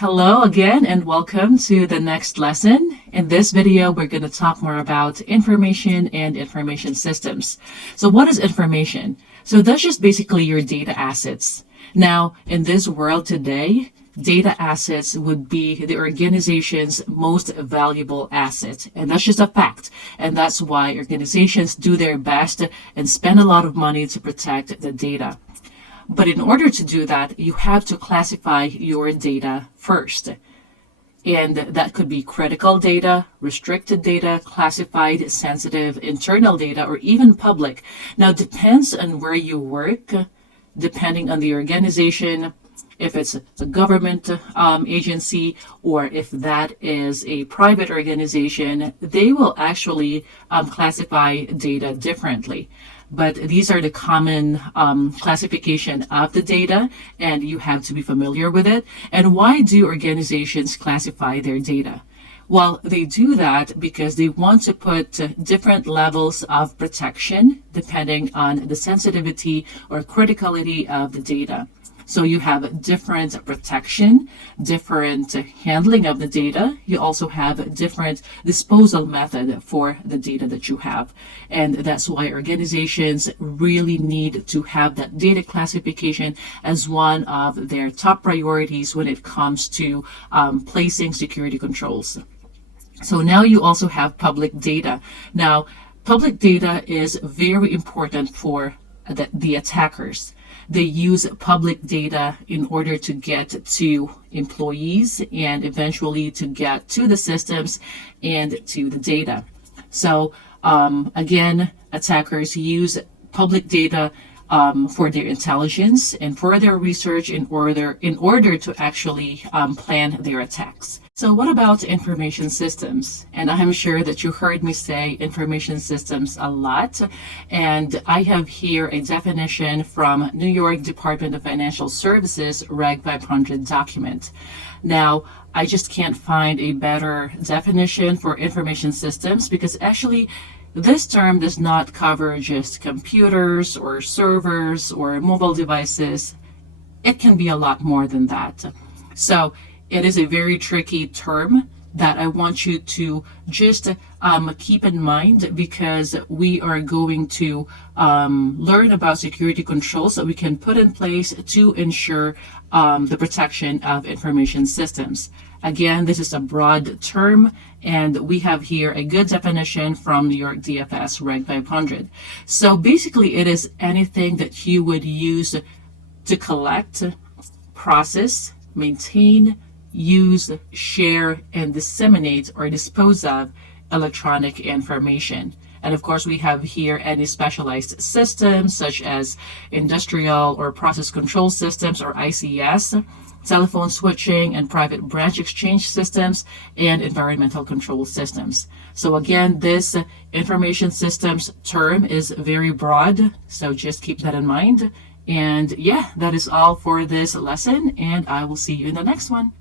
Hello again and welcome to the next lesson. In this video, we're going to talk more about information and information systems. So what is information? So that's just basically your data assets. Now, in this world today, data assets would be the organization's most valuable asset. And that's just a fact. And that's why organizations do their best and spend a lot of money to protect the data. But in order to do that, you have to classify your data first. And that could be critical data, restricted data, classified, sensitive, internal data, or even public. Now, it depends on where you work, depending on the organization, if it's a government agency or if that is a private organization, they will actually classify data differently. But these are the common classification of the data, and you have to be familiar with it. And why do organizations classify their data? Well, they do that because they want to put different levels of protection depending on the sensitivity or criticality of the data. So you have different protection, different handling of the data. You also have different disposal method for the data that you have. And that's why organizations really need to have that data classification as one of their top priorities when it comes to placing security controls. So now you also have public data. Now, public data is very important for the attackers. They use public data in order to get to employees and eventually to get to the systems and to the data. So again, attackers use public data for their intelligence and for their research in order to actually plan their attacks. So what about information systems? And I'm sure that you heard me say information systems a lot. And I have here a definition from New York Department of Financial Services Reg 500 document. Now, I just can't find a better definition for information systems because actually this term does not cover just computers or servers or mobile devices. It can be a lot more than that. So it is a very tricky term that I want you to just keep in mind because we are going to learn about security controls that we can put in place to ensure the protection of information systems. Again, this is a broad term, and we have here a good definition from New York DFS Reg 500. So basically, it is anything that you would use to collect, process, maintain, use, share, and disseminate or dispose of electronic information. And of course, we have here any specialized systems such as industrial or process control systems or ICS, telephone switching and private branch exchange systems, and environmental control systems. So again, this information systems term is very broad, so just keep that in mind. And yeah, that is all for this lesson, and I will see you in the next one.